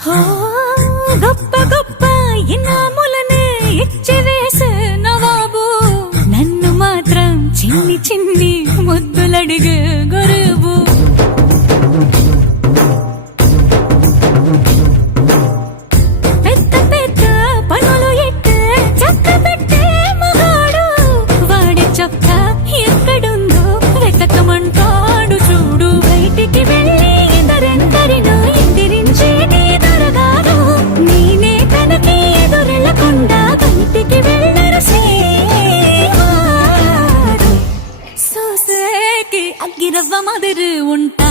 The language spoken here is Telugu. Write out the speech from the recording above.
హో గొప్ప గొప్ప ఇనాములనే ఇచ్చి వేసే నవాబు నన్ను మాత్రం చిన్ని చిన్ని ముద్దులడిగే గరువు పెద్ద పెద్ద పనులు ఎట్టే చక్క పెట్టే మగాడు వాడి చొక్క ఎక్కడుందో వెతకమంటాడు చూడు బయటికి వెళ్ళి ఇద్దరెందరినో ఎదిరించేది దొరగారు నేనే కనకి ఎదురెళ్ళకుండా బయటికి వెళ్ళరు సేవారు సోసేకి అగ్గిరవ్వ మాదిరి ఉంటా